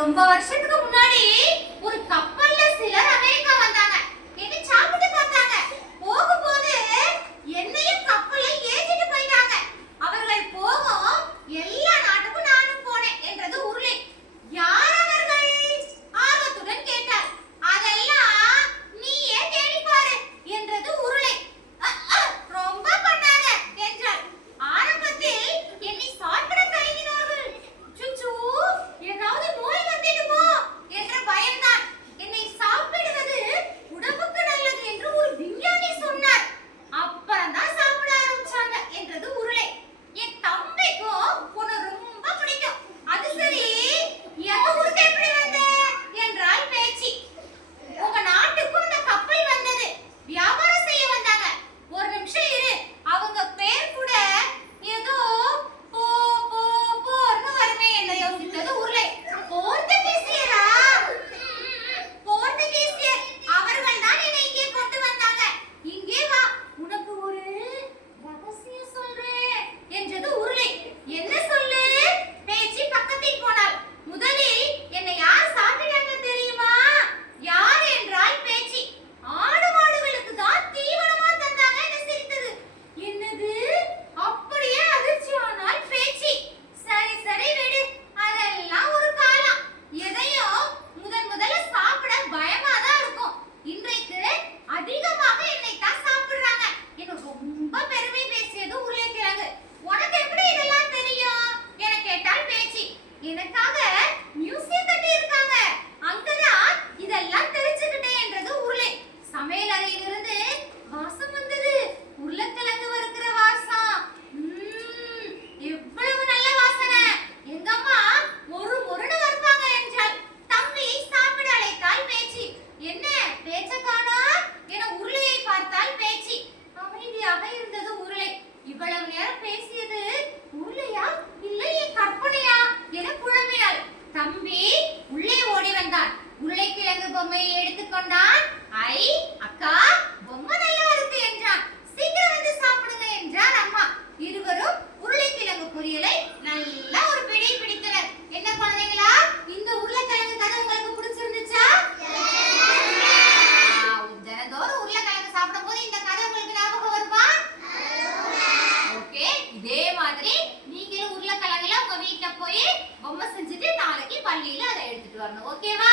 ரொம்ப வருஷத்துக்கு முன்னாடி ஒரு கப்பல்ல சிலர் அமெரிக்கா வந்தாங்க. என்ன சாப்பிட்டு பார்த்தாங்க. போகும்போது என்னையும் கப்பல்ல ஏத்திட்டு போயிட்டாங்க. அவர்கள் போகும் எல்லா நாட்டுக்கும் நானும் போனேன் என்றது உருளை. யார் அவர்கள்? ஆர்வத்துடன் கேட்டார். அதெல்லாம் நீயே தேடி பாரு என்றது உருளை. ரொம்ப பண்ணாங்க என்றாள். ஆரம்பத்தில் என்னை சாப்பிட தயங்கினார்கள். சுச்சு ஏதாவது நோய் வந்துடுமோ என்ற பயம்தான். என்னை சாப்பிடுவது உடம்புக்கு நல்லது என்று ஒரு விஞ்ஞானி சொன்னார். அப்புறம் தான் சாப்பிட ஆரம்பிச்சாங்க என்றது உருளை. என் தம்பிக்கும் உன்னை ரொம்ப பிடிக்கும். அது சரி, எங்க ஊருக்கு எப்படி வந்த என்றால் பேச்சு. உங்க நாட்டுக்கும் இந்த கப்பல் வந்தது. வியாபாரம் செய்ய வந்தாங்க. ஒரு நிமிஷம் இரு, அவங்க பேர் கூட ஏதோ போ போ போன்னு வருமே என்ன யோசித்தது உருளை. போர்த்துகீசியரா? போர்த்துகீசியர். அவர்கள் தான் என்னை இங்கே கொண்டு வந்தாங்க. இங்கே வா, உனக்கு ஒரு ரகசியம் சொல்றேன் என்றது உருளை. என்ன சொல்லு? பேச்சு பக்கத்தில் போனாள். முதலில் என்னை யார் சாப்பிட்டாங்க தெரியுமா? யார் என்றால் பேச்சு. ஆடு மாடுகளுக்கு தான் தீவனமா தந்தாங்க என்று சிரித்தது. என்னது? அப்படியே அதிர்ச்சியானால் பேச்சு. சரி சரி விடு, அதெல்லாம் ஒரு காலம். எதையும் முதல்ல சாப்பிட பயமா தான் இருக்கும். இன்றைக்கு அதிகமாக என்னை தான் சாப்பிடுறாங்க. எனக்கு ரொம்ப பெருமை பேசியது உருளைக்கிழங்கு. உனக்கு எப்படி இதெல்லாம் தெரியும் என கேட்டால் பேச்சு. எனக்காக மியூசியம் கட்டி இருக்காங்க, அங்கதான் இதெல்லாம் தெரிஞ்சுக்கிட்டேன் என்றது உருளை. சமையல் அறையிலிருந்து வாசம் வந்தது. உருளைக்கிழங்கு வறுக்கிற வாசம். எவ்வளவு நல்ல வாசனை. எங்க அம்மா ஒரு முருடு வறுப்பாங்க என்றாள். தம்பியை சாப்பிட அழைத்தால் பேச்சு. என்ன பேச்ச காணா என உருளையை பார்த்தால் பேச்சு. அமைதியாக இருந்தது உருளை. இவ்வளவு நேரம் பேசியது உருளையா இல்லை என் கற்பனையா என குழம்பினாள். தம்பி உள்ளே ஓடி வந்தான். உருளைக்கிழங்கு பொம்மையை எடுத்துக்கொண்டான். ஐ அக்கா, பொம்மை நல்லா இருக்கு என்றான். சீக்கிரம் வந்து சாப்பிடுங்க என்றார் அம்மா. இருவரும் உருளைக்கிழங்கு பொரியலை நல்லா ஒரு பிடி பிடித்தனர். என்ன குழந்தைங்களா, இந்த உருளைக்கிழங்கு கதை உங்களுக்கு பிடிச்சிருந்துச்சா? தினந்தோறும் உருளைக்கிழங்கு சாப்பிடும் போது இந்த கதை உங்களுக்கு ஞாபகம் வருமா? ஓகே, இதே மாதிரி நீங்களும் உருளைக்கிழங்குல உங்க வீட்டுல போய் பொம்மை செஞ்சுட்டு நாளைக்கு பள்ளியில அதை எடுத்துட்டு வரணும். ஓகேவா?